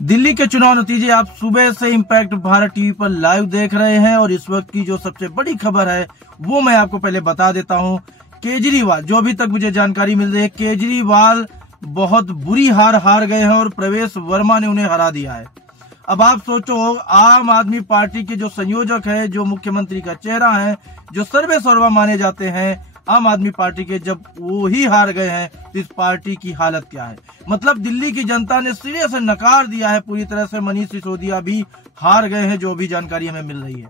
दिल्ली के चुनाव नतीजे आप सुबह से इम्पैक्ट भारत टीवी पर लाइव देख रहे हैं और इस वक्त की जो सबसे बड़ी खबर है वो मैं आपको पहले बता देता हूं। केजरीवाल, जो अभी तक मुझे जानकारी मिल रही है, केजरीवाल बहुत बुरी हार गए हैं और प्रवेश वर्मा ने उन्हें हरा दिया है। अब आप सोचो, आम आदमी पार्टी के जो संयोजक है, जो मुख्यमंत्री का चेहरा है, जो सर्वे सर्वा माने जाते हैं आम आदमी पार्टी के, जब वो ही हार गए हैं तो इस पार्टी की हालत क्या है। मतलब दिल्ली की जनता ने सिरे से नकार दिया है पूरी तरह से। मनीष सिसोदिया भी हार गए हैं, जो भी जानकारी हमें मिल रही है।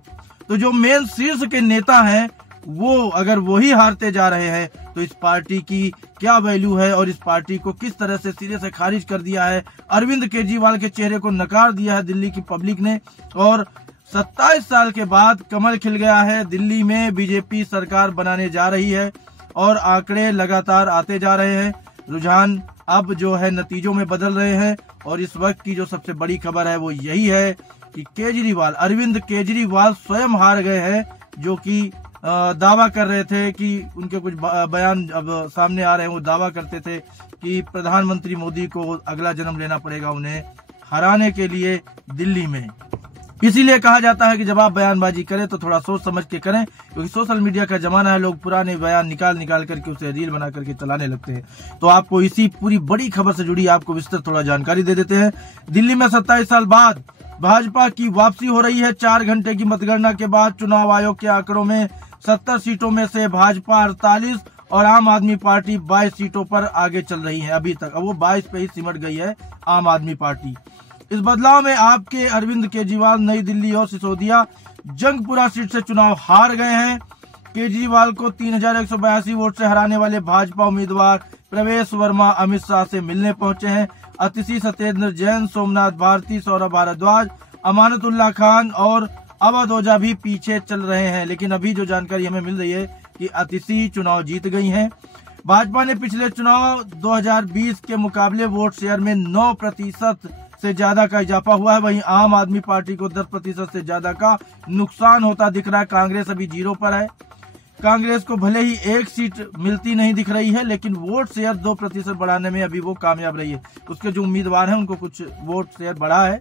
तो जो मेन शीर्ष के नेता हैं वो अगर वही हारते जा रहे हैं तो इस पार्टी की क्या वैल्यू है और इस पार्टी को किस तरह से सिरे से खारिज कर दिया है। अरविंद केजरीवाल के चेहरे को नकार दिया है दिल्ली की पब्लिक ने और 27 साल के बाद कमल खिल गया है। दिल्ली में बीजेपी सरकार बनाने जा रही है और आंकड़े लगातार आते जा रहे हैं। रुझान अब जो है नतीजों में बदल रहे हैं और इस वक्त की जो सबसे बड़ी खबर है वो यही है कि केजरीवाल, अरविंद केजरीवाल स्वयं हार गए हैं, जो कि दावा कर रहे थे कि उनके कुछ बयान अब सामने आ रहे हैं। वो दावा करते थे कि प्रधानमंत्री मोदी को अगला जन्म लेना पड़ेगा उन्हें हराने के लिए दिल्ली में। इसीलिए कहा जाता है कि जब आप बयानबाजी करें तो थोड़ा सोच समझ के करें, क्योंकि सोशल मीडिया का जमाना है। लोग पुराने बयान निकाल करके उसे रील बना करके चलाने लगते हैं। तो आपको इसी पूरी बड़ी खबर से जुड़ी आपको विस्तृत थोड़ा जानकारी दे देते हैं। दिल्ली में 27 साल बाद भाजपा की वापसी हो रही है। 4 घंटे की मतगणना के बाद चुनाव आयोग के आंकड़ों में 70 सीटों में से भाजपा 48 और आम आदमी पार्टी 22 सीटों पर आगे चल रही है अभी तक। अब वो 22 पे ही सिमट गई है आम आदमी पार्टी। इस बदलाव में आपके अरविंद केजरीवाल नई दिल्ली और सिसोदिया जंगपुरा सीट से चुनाव हार गए हैं। केजरीवाल को 3182 वोट से हराने वाले भाजपा उम्मीदवार प्रवेश वर्मा अमित शाह से मिलने पहुंचे हैं। अतिशी सत्येंद्र जैन, सोमनाथ भारती, सौरभ भारद्वाज, अमानतुल्लाह खान और अवध ओझा भी पीछे चल रहे हैं। लेकिन अभी जो जानकारी हमें मिल रही है कि अतिशी चुनाव जीत गई हैं। भाजपा ने पिछले चुनाव 2020 के मुकाबले वोट शेयर में 9% से ज्यादा का इजाफा हुआ है। वहीं आम आदमी पार्टी को 10% से ज्यादा का नुकसान होता दिख रहा है। कांग्रेस अभी 0 पर है। कांग्रेस को भले ही 1 सीट मिलती नहीं दिख रही है, लेकिन वोट शेयर 2% बढ़ाने में अभी वो कामयाब रही है। उसके जो उम्मीदवार हैं उनको कुछ वोट शेयर बढ़ा है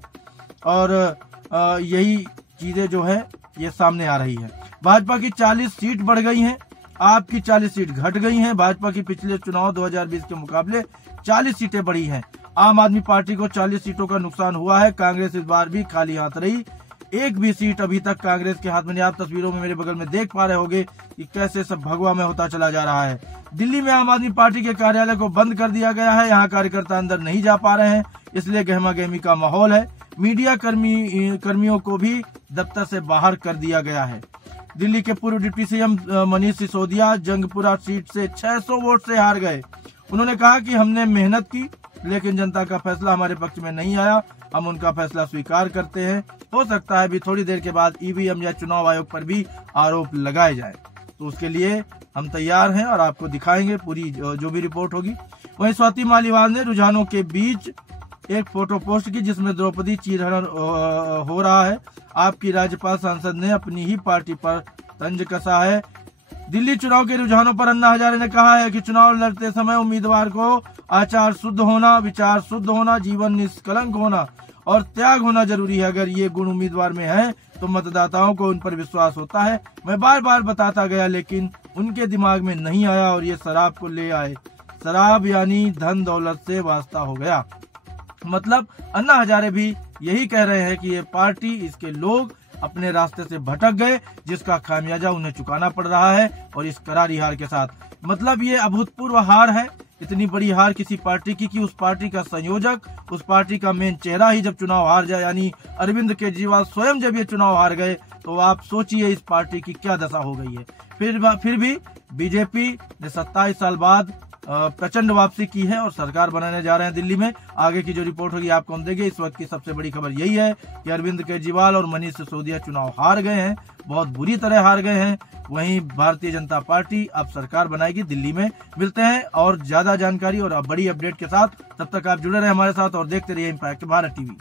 और यही चीजें जो है ये सामने आ रही है। भाजपा की 40 सीट बढ़ गई हैं, आपकी 40 सीट घट गई हैं। भाजपा की पिछले चुनाव 2020 के मुकाबले 40 सीटें बढ़ी हैं। आम आदमी पार्टी को 40 सीटों का नुकसान हुआ है। कांग्रेस इस बार भी खाली हाथ रही। एक भी सीट अभी तक कांग्रेस के हाथ में नहीं। आप तस्वीरों में मेरे बगल में देख पा रहे होंगे कि कैसे सब भगवा में होता चला जा रहा है। दिल्ली में आम आदमी पार्टी के कार्यालय को बंद कर दिया गया है। यहाँ कार्यकर्ता अंदर नहीं जा पा रहे हैं, इसलिए गहमा गहमी का माहौल है। मीडिया कर्मियों को भी दफ्तर से बाहर कर दिया गया है। दिल्ली के पूर्व deputy CM Manish Sisodia Jangpura seat से 600 वोट से हार गए। उन्होंने कहा कि हमने मेहनत की, लेकिन जनता का फैसला हमारे पक्ष में नहीं आया। हम उनका फैसला स्वीकार करते हैं। हो सकता है अभी थोड़ी देर के बाद ईवीएम या चुनाव आयोग पर भी आरोप लगाए जाए, तो उसके लिए हम तैयार हैं और आपको दिखाएंगे पूरी जो भी रिपोर्ट होगी। वहीं स्वाति मालीवाल ने रुझानों के बीच एक फोटो पोस्ट की, जिसमें द्रौपदी चीरहरण हो रहा है। आपकी राज्यपाल सांसद ने अपनी ही पार्टी पर तंज कसा है। दिल्ली चुनाव के रुझानों पर अन्ना हजारे ने कहा है कि चुनाव लड़ते समय उम्मीदवार को आचार शुद्ध होना, विचार शुद्ध होना, जीवन निष्कलंक होना और त्याग होना जरूरी है। अगर ये गुण उम्मीदवार में है तो मतदाताओं को उन पर विश्वास होता है। मैं बार बार बताता गया, लेकिन उनके दिमाग में नहीं आया और ये शराब को ले आए। शराब यानी धन दौलत से वास्ता हो गया। मतलब अन्ना हजारे भी यही कह रहे हैं कि ये पार्टी, इसके लोग अपने रास्ते से भटक गए, जिसका खामियाजा उन्हें चुकाना पड़ रहा है और इस करारी हार के साथ। मतलब ये अभूतपूर्व हार है। इतनी बड़ी हार किसी पार्टी की कि उस पार्टी का संयोजक, उस पार्टी का मेन चेहरा ही जब चुनाव हार जाए, यानी अरविंद केजरीवाल स्वयं जब ये चुनाव हार गए, तो आप सोचिए इस पार्टी की क्या दशा हो गई है। फिर भी बीजेपी ने 27 साल बाद प्रचंड वापसी की है और सरकार बनाने जा रहे हैं दिल्ली में। आगे की जो रिपोर्ट होगी आपको हम देंगे। इस वक्त की सबसे बड़ी खबर यही है कि अरविंद केजरीवाल और मनीष सिसोदिया चुनाव हार गए हैं, बहुत बुरी तरह हार गए हैं। वहीं भारतीय जनता पार्टी अब सरकार बनाएगी दिल्ली में। मिलते हैं और ज्यादा जानकारी और बड़ी अपडेट के साथ। तब तक आप जुड़े रहे हमारे साथ और देखते रहिए इम्पैक्ट भारत टीवी।